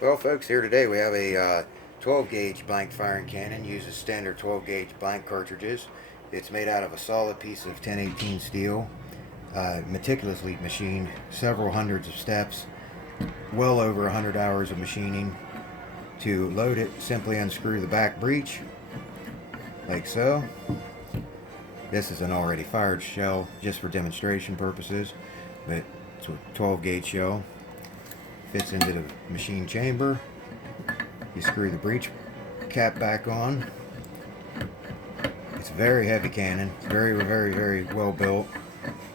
Well, folks, here today we have a 12 gauge blank firing cannon. Uses standard 12 gauge blank cartridges. It's made out of a solid piece of 1018 steel, meticulously machined, several hundreds of steps, well over 100 hours of machining. To load it, simply unscrew the back breech, like so. This is an already fired shell, just for demonstration purposes, but it's a 12 gauge shell. Fits into the machine chamber. You screw the breech cap back on. It's a very heavy cannon. It's very well built,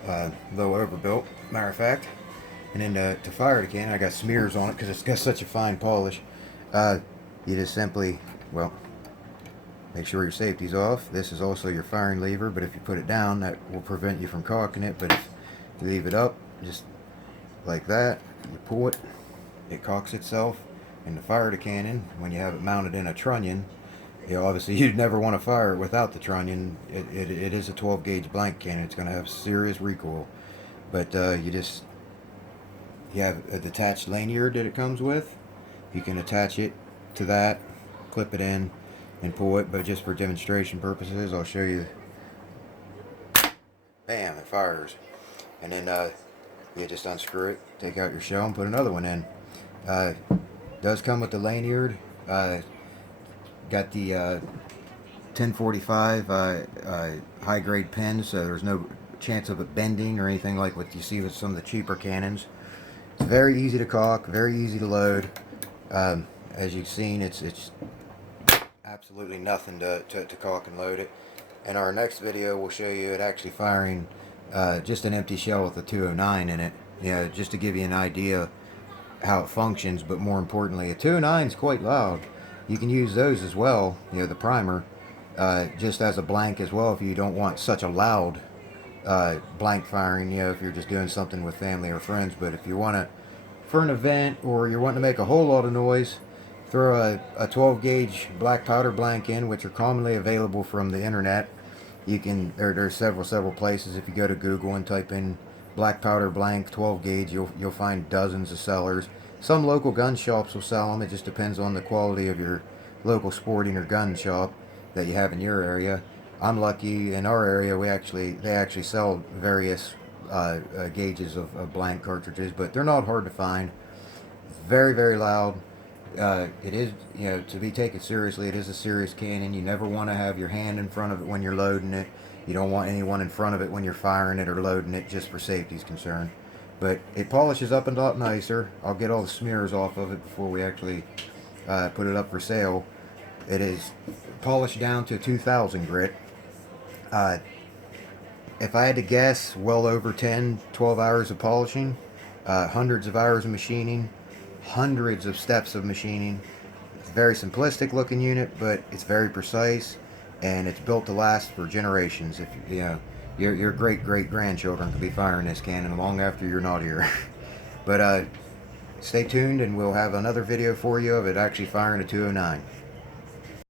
though overbuilt, matter of fact. And then to fire the cannon, I got smears on it because it's got such a fine polish. You just simply, well, make sure your safety's off. This is also your firing lever, but if you put it down, that will prevent you from cocking it. But if you leave it up, just like that, you pull it, it cocks itself. And to fire the cannon, when you have it mounted in a trunnion, obviously you'd never want to fire it without the trunnion. It is a 12 gauge blank cannon. It's going to have serious recoil. But you have a detached lanyard that it comes with. You can attach it to that, clip it in, and pull it. But just for demonstration purposes, I'll show you. Bam! It fires. And then you just unscrew it, take out your shell, and put another one in. Does come with the lanyard. Got the 1045 high grade pins, so there's no chance of it bending or anything like what you see with some of the cheaper cannons. It's very easy to cock, very easy to load. As you've seen, it's absolutely nothing to cock and load it. In our next video, we'll show you it actually firing just an empty shell with a 209 in it. Just to give you an idea how it functions, but more importantly, a 209 is quite loud. You can use those as well, the primer, just as a blank as well if you don't want such a loud blank firing, if you're just doing something with family or friends. But if you want to, for an event, or you're wanting to make a whole lot of noise, throw a 12 gauge black powder blank in, which are commonly available from the internet. You can, there's several places. If you go to Google and type in black powder blank 12 gauge, you'll find dozens of sellers. Some local gun shops will sell them. It just depends on the quality of your local sporting or gun shop that you have in your area. I'm lucky in our area they actually sell various gauges of blank cartridges, but they're not hard to find. Very loud. It is, to be taken seriously. It is a serious cannon. You never want to have your hand in front of it when you're loading it. You don't want anyone in front of it when you're firing it or loading it, just for safety's concerned. But it polishes up a lot nicer. I'll get all the smears off of it before we actually put it up for sale. It is polished down to 2000 grit. If I had to guess, well over 10-12 hours of polishing, hundreds of hours of machining, hundreds of steps of machining. It's a very simplistic looking unit, but it's very precise, and it's built to last for generations. If your great grandchildren could be firing this cannon long after you're not here. But stay tuned, and we'll have another video for you of it actually firing a 209.